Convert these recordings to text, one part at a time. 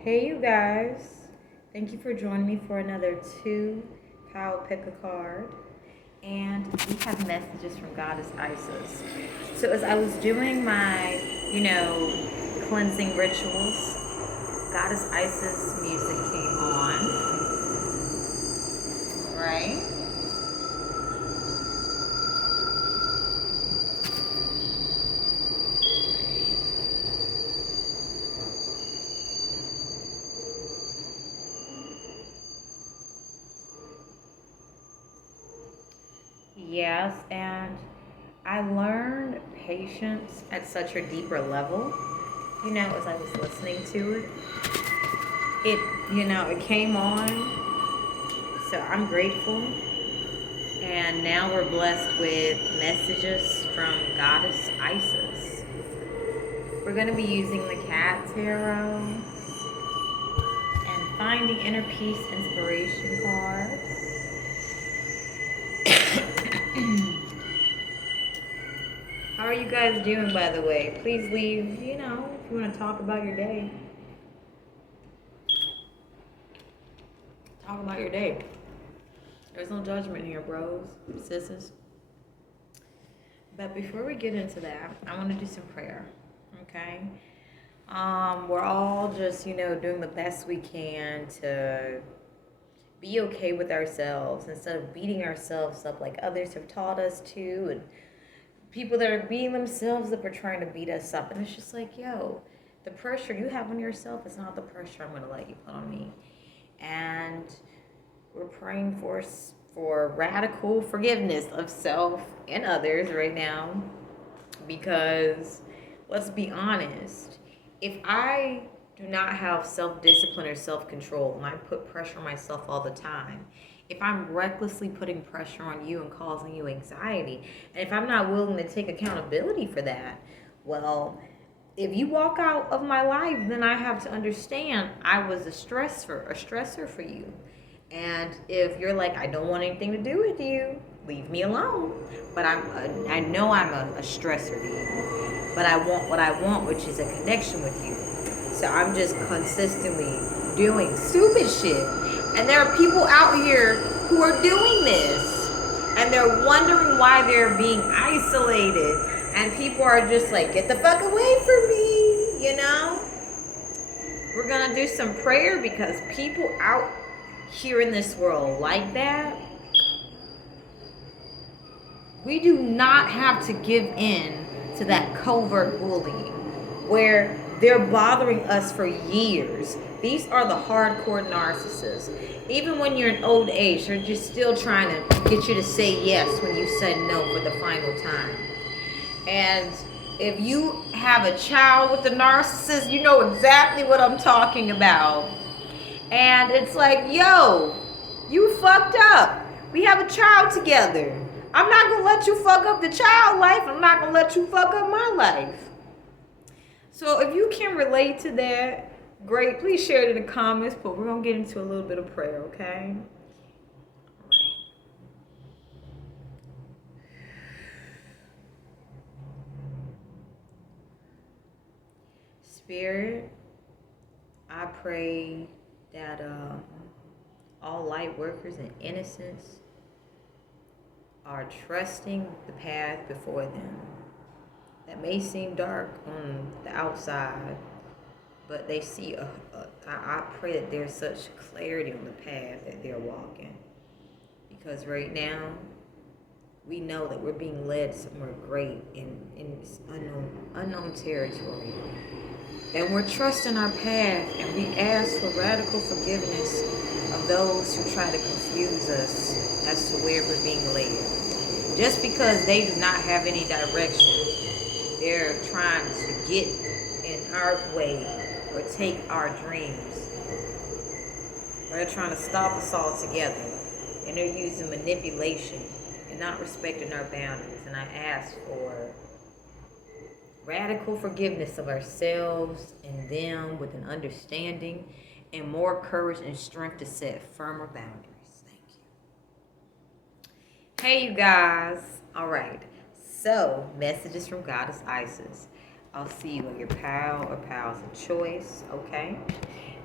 Hey, you guys. Thank you for joining me for another two Power Pick a Card. And we have messages from Goddess Isis. So, as I was doing my, cleansing rituals, Goddess Isis music came on, right? Yes, and I learned patience at such a deeper level, as I was listening to it. It came on, so I'm grateful. And now we're blessed with messages from Goddess Isis. We're going to be using the Cat Tarot and finding inner peace inspiration cards. How are you guys doing, by the way? Please leave, if you want to talk about your day. Talk about your day. There's no judgment here, bros, sisters. But before we get into that, I want to do some prayer, okay? We're all just, doing the best we can to be okay with ourselves instead of beating ourselves up like others have taught us to, and people that are beating themselves up are trying to beat us up. And it's just like, yo, the pressure you have on yourself is not the pressure I'm going to let you put on me. And we're praying for radical forgiveness of self and others right now, because let's be honest, if I do not have self-discipline or self-control and I put pressure on myself all the time, if I'm recklessly putting pressure on you and causing you anxiety, and if I'm not willing to take accountability for that, well, if you walk out of my life, then I have to understand I was a stressor for you. And if you're like, I don't want anything to do with you, leave me alone. But I know I'm a stressor to you. But I want what I want, which is a connection with you. So I'm just consistently doing stupid shit. And there are people out here who are doing this. And they're wondering why they're being isolated. And people are just like, get the fuck away from me, We're going to do some prayer because people out here in this world like that, we do not have to give in to that covert bullying where they're bothering us for years. These are the hardcore narcissists. Even when you're in old age, they're just still trying to get you to say yes when you said no for the final time. And if you have a child with a narcissist, you know exactly what I'm talking about. And it's like, yo, you fucked up. We have a child together. I'm not going to let you fuck up the child life. I'm not going to let you fuck up my life. So if you can relate to that, great. Please share it in the comments. But we're going to get into a little bit of prayer, okay? Spirit, I pray that all light workers in innocence are trusting the path before them. That may seem dark on the outside, but they see I pray that there's such clarity on the path that they're walking. Because right now, we know that we're being led somewhere great in this unknown territory. And we're trusting our path, and we ask for radical forgiveness of those who try to confuse us as to where we're being led. Just because they do not have any direction, they're trying to get in our way or take our dreams. Or they're trying to stop us all together. And they're using manipulation and not respecting our boundaries. And I ask for radical forgiveness of ourselves and them with an understanding and more courage and strength to set firmer boundaries. Thank you. Hey, you guys. All right. So, messages from Goddess Isis. I'll see you on your pal or pals of choice, okay?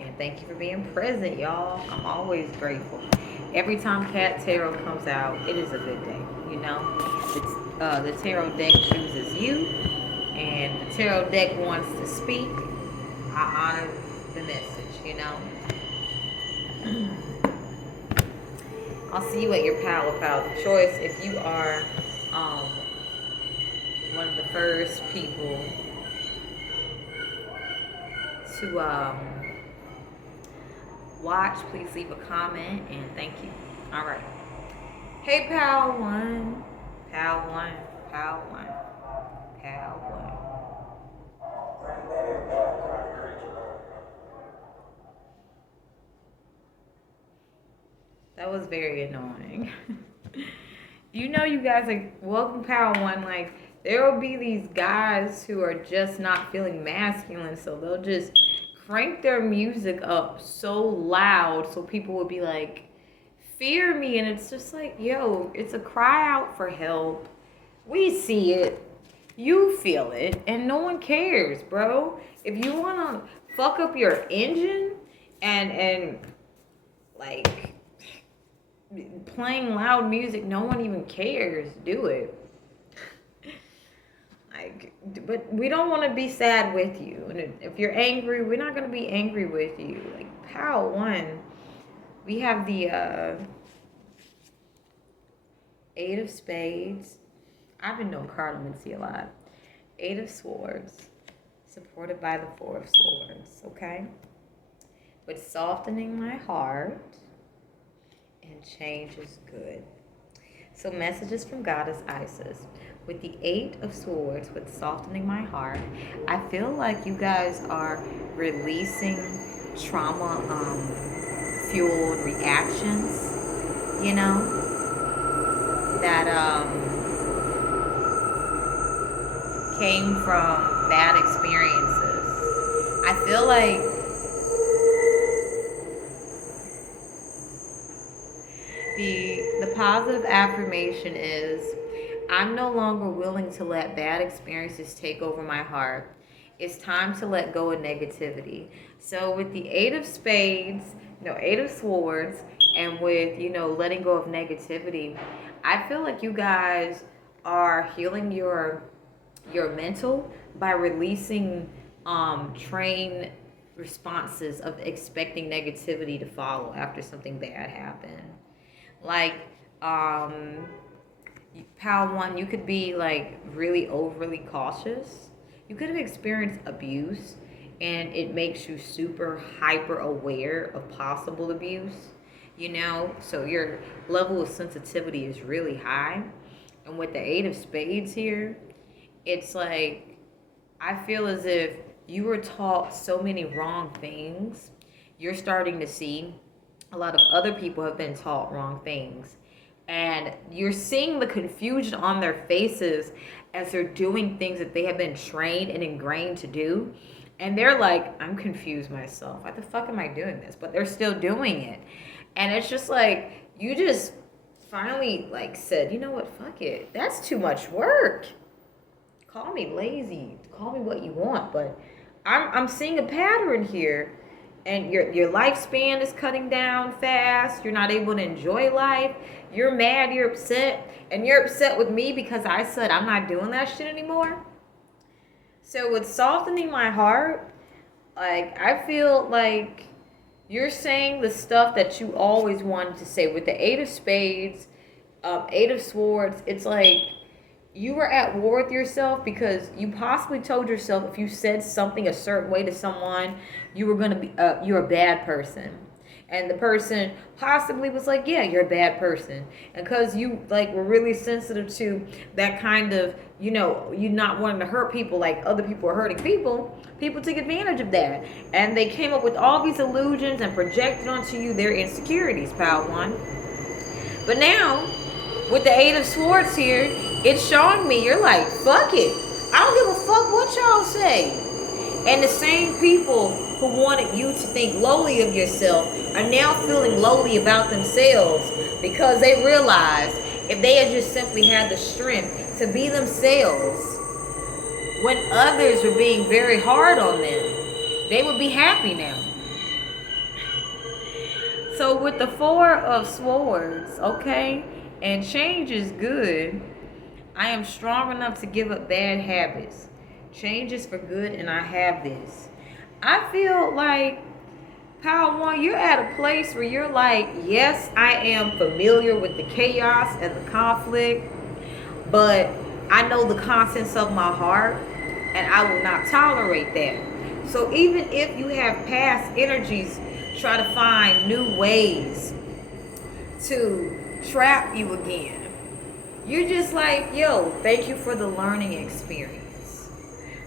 And thank you for being present, y'all. I'm always grateful. Every time Cat Tarot comes out, it is a good day. You know, the tarot deck chooses you, and the tarot deck wants to speak. I honor the message. You know. I'll see you at your pile of choice if you are one of the first people to watch. Please leave a comment and thank you. All right. Hey, pal one, pal one, pal one, pal one. That was very annoying. You know, you guys, like, welcome pal one. Like, there will be these guys who are just not feeling masculine, so they'll just crank their music up so loud so people will be like, fear me. And it's just like, yo, it's a cry out for help. We see it, you feel it, and no one cares, bro. If you want to fuck up your engine and like playing loud music, no one even cares, do it. Like, but we don't want to be sad with you, and if you're angry, we're not going to be angry with you. Like, pal one, we have the Eight of Spades. I've been doing cartomancy a lot. Eight of Swords, supported by the Four of Swords, okay? But softening my heart, and change is good. So messages from Goddess Isis. With the Eight of Swords, with softening my heart, I feel like you guys are releasing trauma fueled reactions, you know, that came from bad experiences. I feel like the positive affirmation is, I'm no longer willing to let bad experiences take over my heart. It's time to let go of negativity. So with the Eight of Spades, Eight of Swords, and with, letting go of negativity, I feel like you guys are healing your mental by releasing trained responses of expecting negativity to follow after something bad happened. Like, pal one, you could be like really overly cautious. You could have experienced abuse, and it makes you super hyper aware of possible abuse, so your level of sensitivity is really high. And with the Eight of Spades here, it's like, I feel as if you were taught so many wrong things. You're starting to see a lot of other people have been taught wrong things. And you're seeing the confusion on their faces as they're doing things that they have been trained and ingrained to do. And they're like, I'm confused myself. Why the fuck am I doing this? But they're still doing it. And it's just like, you just finally said, you know what, fuck it. That's too much work. Call me lazy. Call me what you want. But I'm seeing a pattern here. And your lifespan is cutting down fast. You're not able to enjoy life. You're mad, you're upset. And you're upset with me because I said I'm not doing that shit anymore. So with softening my heart, I feel like you're saying the stuff that you always wanted to say. With the Eight of Spades, Eight of Swords, it's like you were at war with yourself because you possibly told yourself if you said something a certain way to someone, you were going to be, you're a bad person. And the person possibly was like, yeah, you're a bad person. And because you were really sensitive to that kind of, you not wanting to hurt people like other people are hurting people, people took advantage of that. And they came up with all these illusions and projected onto you their insecurities, pal one. But now, with the Eight of Swords here, it's showing me you're like, fuck it. I don't give a fuck what y'all say. And the same people who wanted you to think lowly of yourself are now feeling lowly about themselves because they realized if they had just simply had the strength to be themselves when others were being very hard on them, they would be happy now. So with the Four of Swords, okay, and change is good. I am strong enough to give up bad habits. Change is for good, and I have this. I feel like, Power One, you're at a place where you're like, yes, I am familiar with the chaos and the conflict, but I know the contents of my heart, and I will not tolerate that. So even if you have past energies try to find new ways to trap you again, you're just like, yo, thank you for the learning experience.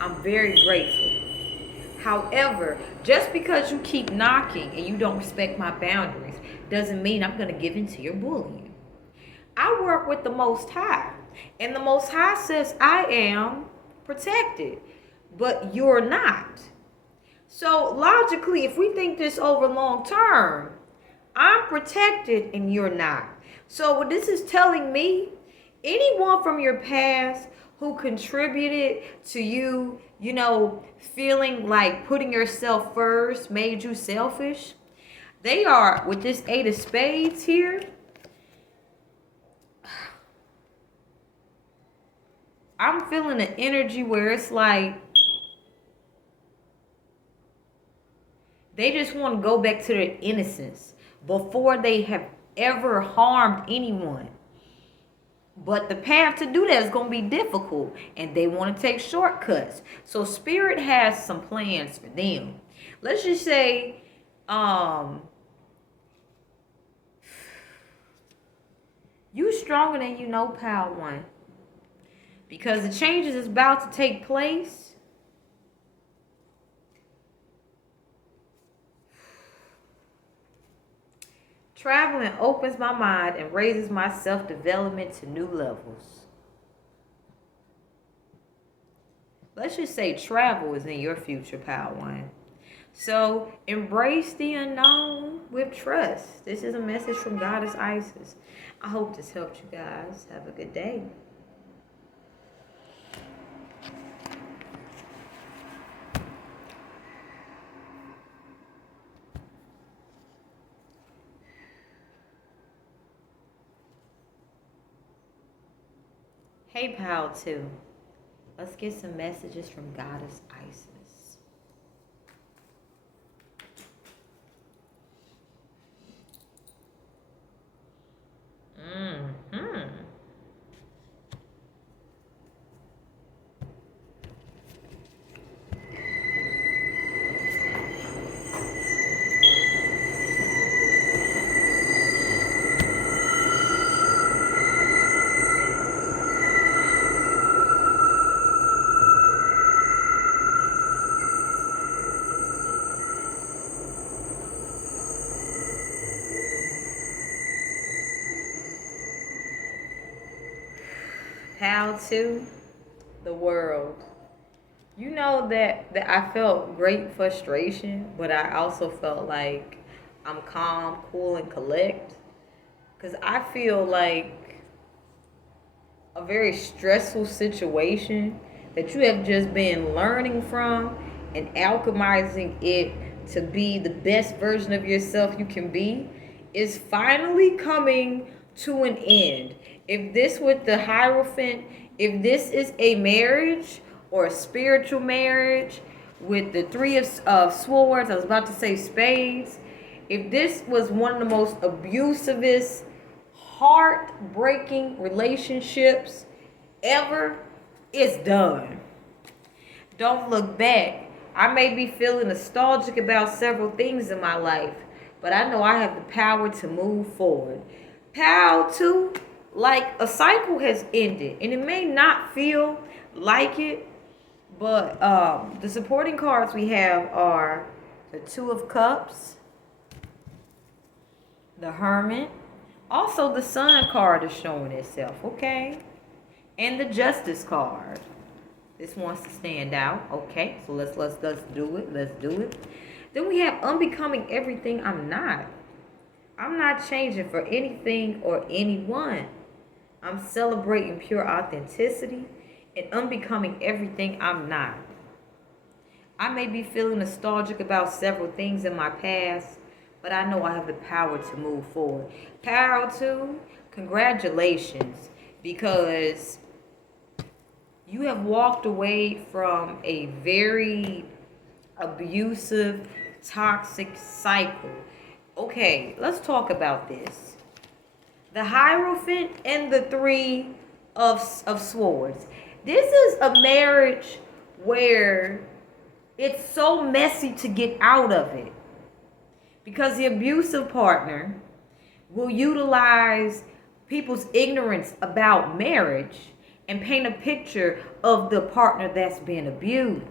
I'm very grateful. However, just because you keep knocking and you don't respect my boundaries doesn't mean I'm going to give in to your bullying. I work with the Most High, and the Most High says I am protected, but you're not. So logically, if we think this over long term, I'm protected and you're not. So what this is telling me, anyone from your past who contributed to you, feeling like putting yourself first made you selfish, they are, with this Eight of Spades here, I'm feeling an energy where it's like they just want to go back to their innocence before they have ever harmed anyone. But the path to do that is going to be difficult, and they want to take shortcuts. So Spirit has some plans for them. Let's just say, you stronger than you know, Power One. Because the changes is about to take place. Traveling opens my mind and raises my self-development to new levels. Let's just say travel is in your future, Power One. So embrace the unknown with trust. This is a message from Goddess Isis. I hope this helped you guys. Have a good day. Hey, Pal 2. Let's get some messages from Goddess Isis. Pal 2, the world. You know that I felt great frustration, but I also felt like I'm calm, cool, and collect. Because I feel like a very stressful situation that you have just been learning from and alchemizing it to be the best version of yourself you can be is finally coming to an end. If this with the Hierophant, if this is a marriage or a spiritual marriage with the Three of Swords, I was about to say spades, if this was one of the most abusivest, heartbreaking relationships ever, it's done. Don't look back. I may be feeling nostalgic about several things in my life, but I know I have the power to move forward. Pal 2, like a cycle has ended, and it may not feel like it, but the supporting cards we have are the Two of Cups, the Hermit, also the Sun card is showing itself, okay, and the Justice card. This wants to stand out, okay, so let's do it. Then we have unbecoming everything I'm not. I'm not changing for anything or anyone. I'm celebrating pure authenticity and unbecoming everything I'm not. I may be feeling nostalgic about several things in my past, but I know I have the power to move forward. Pal 2, congratulations, because you have walked away from a very abusive, toxic cycle. Okay, let's talk about this. The Hierophant and the Three of Swords. This is a marriage where it's so messy to get out of it, because the abusive partner will utilize people's ignorance about marriage and paint a picture of the partner that's being abused.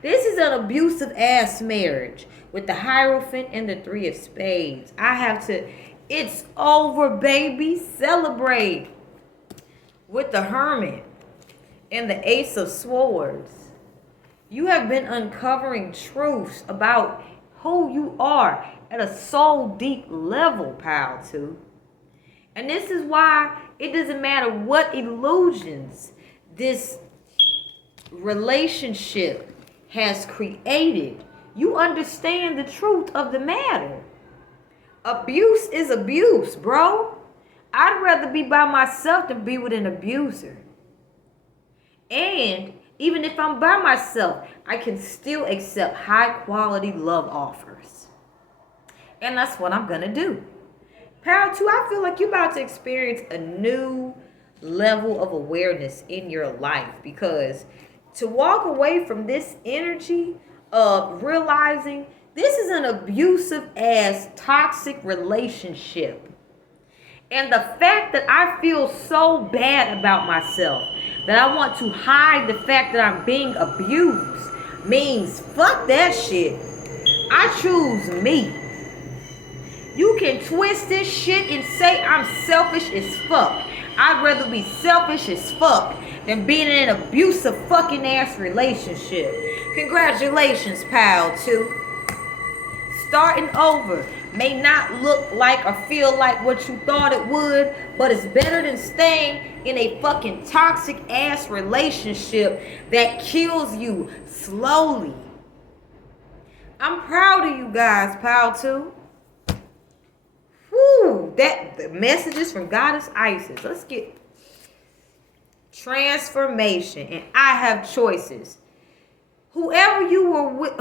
This is an abusive ass marriage with the Hierophant and the Three of Spades. It's over, baby. Celebrate. With the Hermit and the Ace of Swords. You have been uncovering truths about who you are at a soul deep level, Pal 2. And this is why it doesn't matter what illusions this relationship has created. You understand the truth of the matter. Abuse is abuse, bro. I'd rather be by myself than be with an abuser. And even if I'm by myself, I can still accept high quality love offers. And that's what I'm gonna do. Pal 2, I feel like you're about to experience a new level of awareness in your life, because to walk away from this energy of realizing this is an abusive ass toxic relationship, and the fact that I feel so bad about myself that I want to hide the fact that I'm being abused means fuck that shit. I choose me. You can twist this shit and say I'm selfish as fuck. I'd rather be selfish as fuck than being in an abusive fucking ass relationship. Congratulations, Pal 2. Starting over may not look like or feel like what you thought it would, but it's better than staying in a fucking toxic ass relationship that kills you slowly. I'm proud of you guys, Pal 2. Whew, the messages from Goddess Isis. Let's get transformation, and I have choices. Whoever you were with,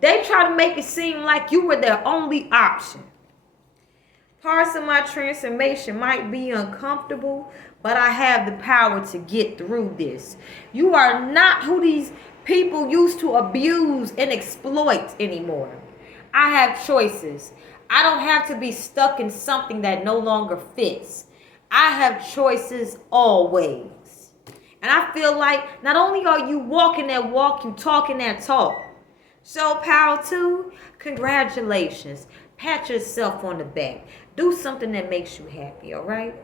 they try to make it seem like you were their only option. Parts of my transformation might be uncomfortable, but I have the power to get through this. You are not who these people used to abuse and exploit anymore. I have choices. I don't have to be stuck in something that no longer fits. I have choices always. And I feel like not only are you walking that walk, you talking that talk. So, Pal 2, congratulations. Pat yourself on the back. Do something that makes you happy, all right?